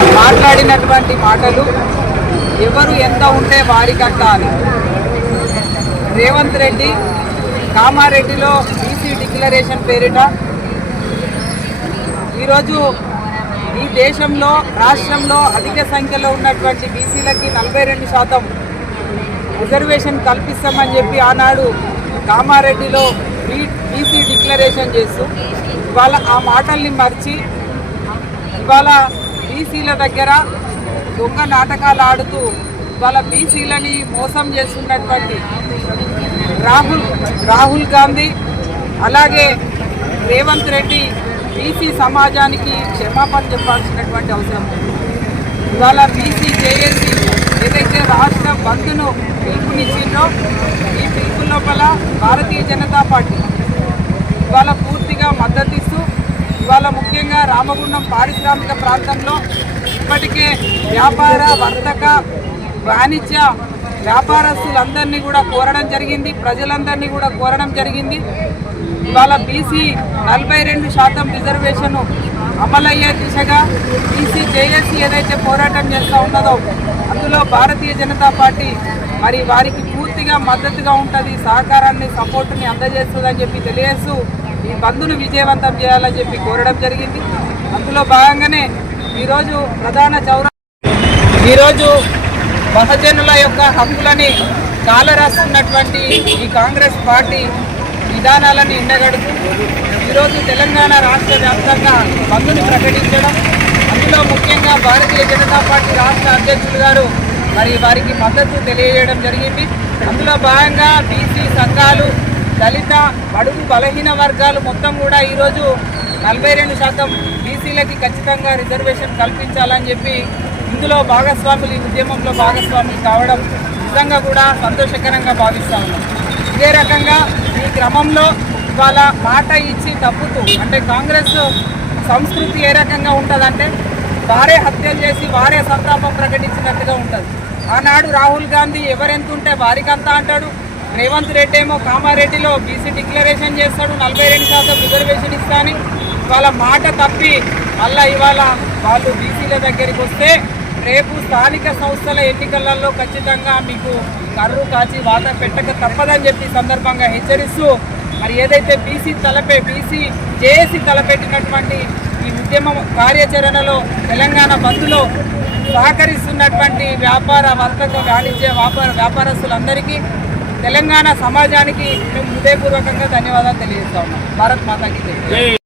మాట్లాడినటువంటి మాటలు ఎవరు ఎంత ఉంటే వారికంత అని. రేవంత్ రెడ్డి కామారెడ్డిలో బీసీ డిక్లరేషన్ పేరిట ఈరోజు ఈ దేశంలో రాష్ట్రంలో అధిక సంఖ్యలో ఉన్నటువంటి బీసీలకి నలభై రెండు శాతం రిజర్వేషన్ కల్పిస్తామని చెప్పి ఆనాడు కామారెడ్డిలో బీ బీసీ డిక్లరేషన్ చేస్తూ ఇవాళ ఆ మాటల్ని మర్చి ఇవాళ బీసీల దగ్గర దొంగ నాటకాలు ఆడుతూ ఇవాళ బీసీలని మోసం చేస్తున్నటువంటి రాహుల్ రాహుల్ గాంధీ అలాగే రేవంత్ రెడ్డి బీసీ సమాజానికి క్షమాపణ చెప్పాల్సినటువంటి అవసరం ఉంది. ఇవాళ బీసీ జేఏసీ ఏదైతే రాష్ట్ర బంద్ను పిలుపునిచ్చిందో ఈ పిలుపు లోపల భారతీయ జనతా పార్టీ ఇవాళ పూర్తిగా మద్దతిస్తూ ఇవాళ ముఖ్యంగా రామగుండం పారిశ్రామిక ప్రాంతంలో ఇప్పటికే వ్యాపార వర్తక వాణిజ్య వ్యాపారస్తులందరినీ కూడా కోరడం జరిగింది ప్రజలందరినీ కూడా కోరడం జరిగింది. ఇవాళ బీసీ నలభై రెండు శాతం రిజర్వేషన్ అమలయ్యే దిశగా బీసీ జేఏసీ ఏదైతే పోరాటం చేస్తూ ఉన్నదో అందులో భారతీయ జనతా పార్టీ మరి వారికి పూర్తిగా మద్దతుగా ఉంటుంది సహకారాన్ని సపోర్టుని అందజేస్తుందని చెప్పి తెలియజేస్తూ ఈ బంద్ను విజయవంతం చేయాలని చెప్పి కోరడం జరిగింది. అందులో భాగంగానే ఈరోజు ప్రధాన చౌర ఈరోజు మహజనుల యొక్క హక్కులని కాలరాస్తున్నటువంటి ఈ కాంగ్రెస్ పార్టీ విధానాలను ఎండగడుతూ ఈరోజు తెలంగాణ రాష్ట్ర వ్యాప్తంగా బంద్ను ప్రకటించడం అందులో ముఖ్యంగా భారతీయ జనతా పార్టీ రాష్ట్ర అధ్యక్షులు గారు మరి వారికి మద్దతు తెలియజేయడం జరిగింది. అందులో భాగంగా బీసీ సంఘాలు దళిత బడుగు బలహీన వర్గాలు మొత్తం కూడా ఈరోజు నలభై రెండు శాతం బీసీలకి ఖచ్చితంగా రిజర్వేషన్ కల్పించాలని చెప్పి ఇందులో భాగస్వాములు ఈ ఉద్యమంలో భాగస్వాములు కావడం నిజంగా కూడా సంతోషకరంగా భావిస్తా ఉన్నాం. ఇదే రకంగా ఈ క్రమంలో ఇవాళ మాట ఇచ్చి తప్పుతూ అంటే కాంగ్రెస్ సంస్కృతి ఏ రకంగా ఉంటుందంటే వారే హత్యలు చేసి వారే సంతాపం ప్రకటించినట్టుగా ఉంటుంది. ఆనాడు రాహుల్ గాంధీ ఎవరెంతుంటే వారికంతా అంటాడు రేవంత్ రెడ్డి ఏమో కామారెడ్డిలో బీసీ డిక్లరేషన్ చేస్తాడు నలభై రెండు శాతం రిజర్వేషన్ ఇస్తా అని. ఇవాళ మాట తప్పి మళ్ళా ఇవాళ వాళ్ళు బీసీల దగ్గరికి వస్తే రేపు స్థానిక సంస్థల ఎన్నికలలో ఖచ్చితంగా మీకు కర్రు కాచి వాత పెట్టక తప్పదని చెప్పి సందర్భంగా హెచ్చరిస్తూ మరి ఏదైతే బీసీ తలపే బీసీ జేఏసీ తలపెట్టినటువంటి ఈ ఉద్యమం కార్యాచరణలో తెలంగాణ బంద్లో సహకరిస్తున్నటువంటి వ్యాపార వర్తక వాణిజ్య వ్యాపార వ్యాపారస్తులందరికీ తెలంగాణ సమాజానికి మేము హృదయపూర్వకంగా ధన్యవాదాలు తెలియజేస్తా ఉన్నాం. భారత్ మాతాకి